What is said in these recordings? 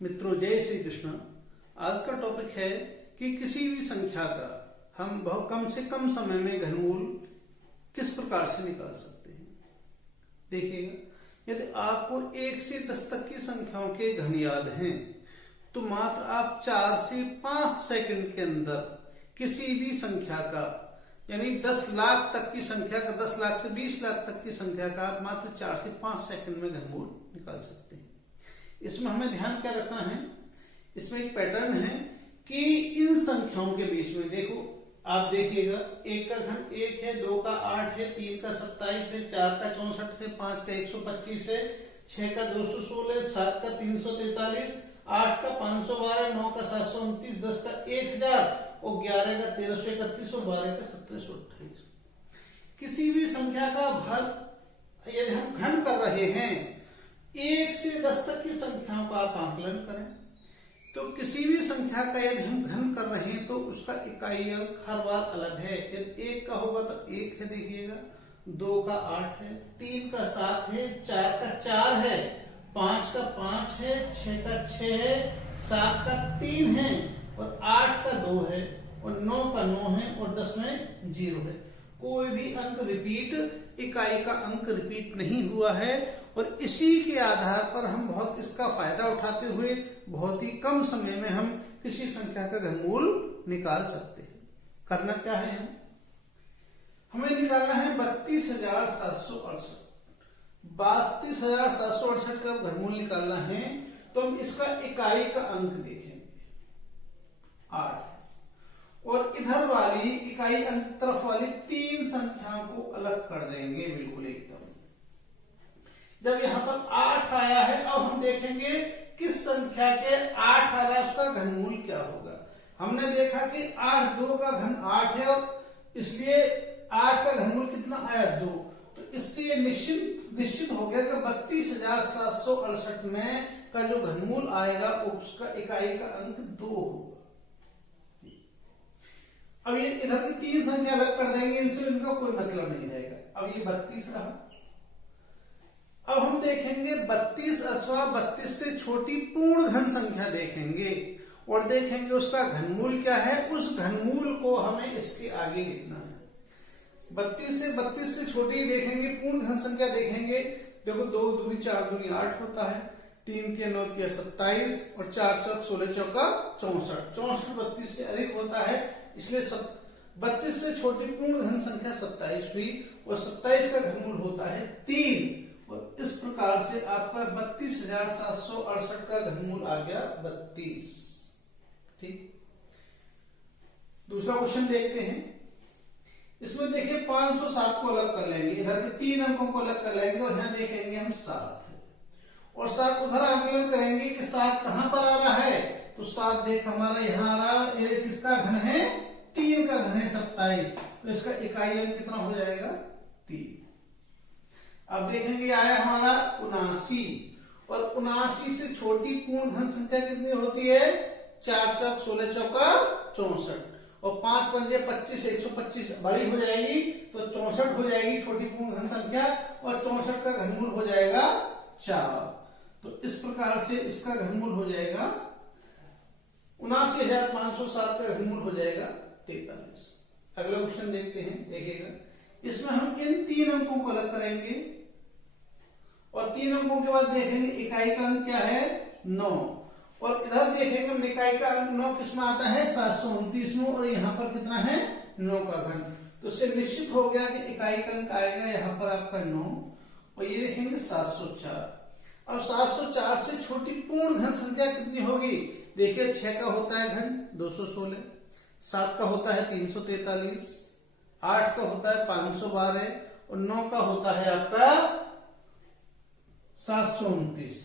मित्रों, जय श्री कृष्ण। आज का टॉपिक है कि किसी भी संख्या का हम बहुत कम से कम समय में घनमूल किस प्रकार से निकाल सकते हैं। देखिएगा, यदि आपको 1 से 10 तक की संख्याओं के घन याद हैं तो मात्र आप 4 से 5 सेकंड के अंदर किसी भी संख्या का, यानी 10 लाख तक की संख्या का, 10 लाख से 20 लाख तक की संख्या का आप मात्र 4 से 5 सेकंड में घनमूल निकाल सकते हैं। इसमें हमें ध्यान क्या रखना है, इसमें एक पैटर्न है कि इन संख्याओं के बीच में देखो, आप देखिएगा 1 का घन 1 है, 2 का 8 है, 3 का 27 है, 4 का 64 है, 5 का 125 है, 6 का 216, 7 का 343, 8 का 512, 9 का 729, 10 का 1000 और 11 का 1331 और 12 का 1728। किसी भी संख्या का भाग यदि हम घन कर रहे हैं, 1 से 10 तक की संख्याओं का आप आंकलन करें तो किसी भी संख्या का यदि हम घन कर रहे हैं तो उसका इकाई अंक हर बार अलग है। यदि 1 का होगा तो 1 है, देखिएगा, 2 का 8 है, 3 का 7 है, 4 का 4 है, 5 का 5 है, 6 का 6 है, 7 का 3 है और 8 का 2 है और 9 का 9 है और 10 में 0 है। कोई भी अंक रिपीट, इकाई का अंक रिपीट नहीं हुआ है और इसी के आधार पर हम बहुत इसका फायदा उठाते हुए बहुत ही कम समय में हम किसी संख्या का घनमूल निकाल सकते हैं। करना क्या है, हमें निकालना है 32,768। 32,768 का घनमूल निकालना है तो हम इसका इकाई का अंक देखेंगे 8 और इधर वाली इकाई अंक तरफ वाली 3 संख्याओं को अलग कर देंगे, बिल्कुल एकदम। जब यहां पर 8 आया है, अब हम देखेंगे किस संख्या के 8 आ रहा है, उसका घनमूल क्या होगा। हमने देखा कि 8 2 का घन 8 है और इसलिए 8 का घनमूल कितना आया, 2। तो इससे निश्चित हो गया कि 32,768 में का जो घनमूल आएगा उसका इकाई का अंक 2 होगा। अब ये इधर की 3 संख्या अलग कर देंगे, इनसे इनका कोई मतलब नहीं रहेगा। अब ये 32 रहा। अब हम देखेंगे 32 अथवा 32 से छोटी पूर्ण घन संख्या देखेंगे और देखेंगे उसका घनमूल क्या है। उस घनमूल को हमें इसके आगे लिखना है। 32 से छोटी देखेंगे, पूर्ण घन संख्या देखेंगे। देखो 2 दूनी 4 दूनी 8 होता है, 3 3 9 3 27 और 4 4 16 चौका 64। 64 32 से अधिक होता है, इसलिए 32 से छोटी पूर्ण घन संख्या 27 हुई और 27 का घनमूल होता है 3 और इस प्रकार से आपका 32,768 का घनमूल आ गया 32। ठीक, दूसरा क्वेश्चन देखते हैं। इसमें देखिए 507 को अलग कर लेंगे, इधर के 3 अंकों को अलग कर लेंगे और यहां देखेंगे हम 7 है और 7 उधर आकलन करेंगे कि 7 कहां पर आ रहा है, तो 7 देख हमारा यहां आ रहा, ये किसका घन है, 3 का घन है 27, तो इसका इकाई अंक कितना हो जाएगा, 3। अब देखेंगे आया हमारा 79 और 79 से छोटी पूर्ण घन संख्या कितनी होती है, 4 4 16 चौका 64 और 5 पंजे 25 125 बड़ी हो जाएगी तो 64 हो जाएगी छोटी पूर्ण घन संख्या और 64 का घनमूल हो जाएगा 4। तो इस प्रकार से इसका घनमूल हो जाएगा 79,507 का घनमूल हो जाएगा 43। अगला क्वेश्चन देखते हैं, देखिएगा। इसमें हम इन 3 अंकों को अलग करेंगे और 3 अंकों के बाद देखेंगे इकाई का अंक क्या है, 9 और इधर देखेंगे हम इकाई का अंक 9 किसमें आता है, 729 में और यहाँ पर कितना है, 9 का घन। तो इससे निश्चित हो गया कि इकाई का अंक आएगा यहाँ पर आपका 9 और ये देखेंगे 704। अब 704 से छोटी पूर्ण घन संख्या कितनी होगी, देखिए 6 का होता है घन 216, 7 का होता है 343, 8 का होता है 512 और 9 का होता है आपका 729।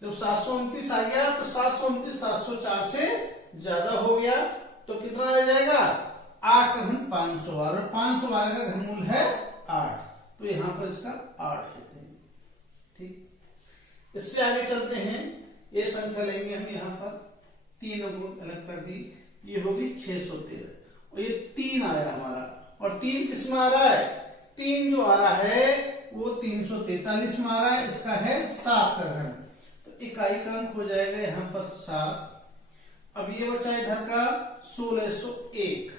जब 729 आ गया तो 729 704 से ज्यादा हो गया तो कितना रह जाएगा, 8 का घन 512 और 512 का घनमूल है 8, तो यहां पर इसका 8 लिखते हैं। ठीक, इससे आगे चलते हैं। ये संख्या लेंगे हम, यहां पर 3 को अलग कर दी, ये होगी 613 और ये 3 आया हमारा और 3 किसमें आ रहा है, 3 जो आ रहा है वो 343 में आ रहा है, इसका है 7 का घन। तो इकाई का अंक हो जाएगा यहाँ पर 7। अब ये बचा इधर का 1601,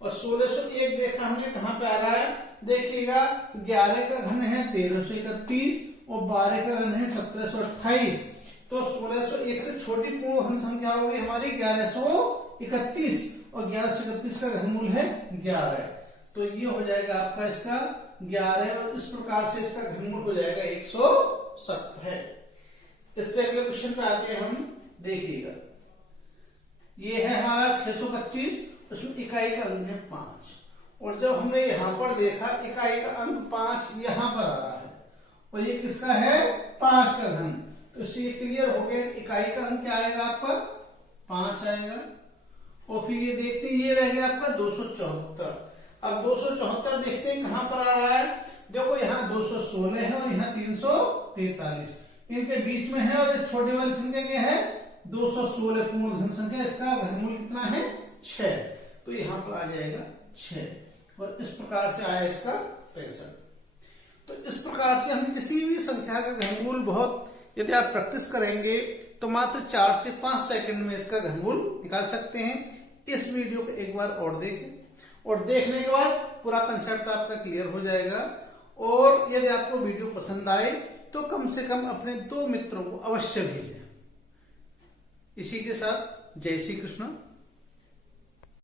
और 1601 देखा हमने कहाँ पे आ रहा है, देखिएगा 11 का घन है 1331 और 12 का घन है 1728, तो 1601 से छोटी पूर्ण घन संख्या होगी हमारी 1131, और 1131 का घनमूल है 11, तो ये हो जाएगा आपका इसका 11, और इस प्रकार से इसका घनमूल हो जाएगा 170। इससे अगले क्वेश्चन पे आते हैं हम, देखिएगा ये है हमारा 625, उसमें इकाई का अंक है 5, और जब हमने यहां पर देखा इकाई का अंक 5 यहां पर आ रहा है, और ये किसका है 5 का घन, तो इससे ये क्लियर हो गया इकाई का अंक क्या आएगा आपका 5 आएगा। और फिर ये देखते ये रह गया आपका 274। अब 274 देखते हैं कहां पर आ रहा है, देखो यहाँ 216 है और यहाँ 343, इनके बीच में है, और ये छोटे वाली संख्या क्या है 216 पूर्ण घन संख्या, इसका घनमूल कितना है 6, तो यहाँ पर आ जाएगा 6, और इस प्रकार से आया इसका 65। तो इस प्रकार से हम किसी भी संख्या का घनमूल बहुत, यदि आप प्रैक्टिस करेंगे तो मात्र 4 से 5 सेकंड में इसका घनमूल निकाल सकते हैं। इस वीडियो को एक बार और देखें, और देखने के बाद पूरा कंसेप्ट आपका क्लियर हो जाएगा। और यदि आपको वीडियो पसंद आए तो कम से कम अपने 2 मित्रों को अवश्य भेजें। इसी के साथ जय श्री कृष्ण।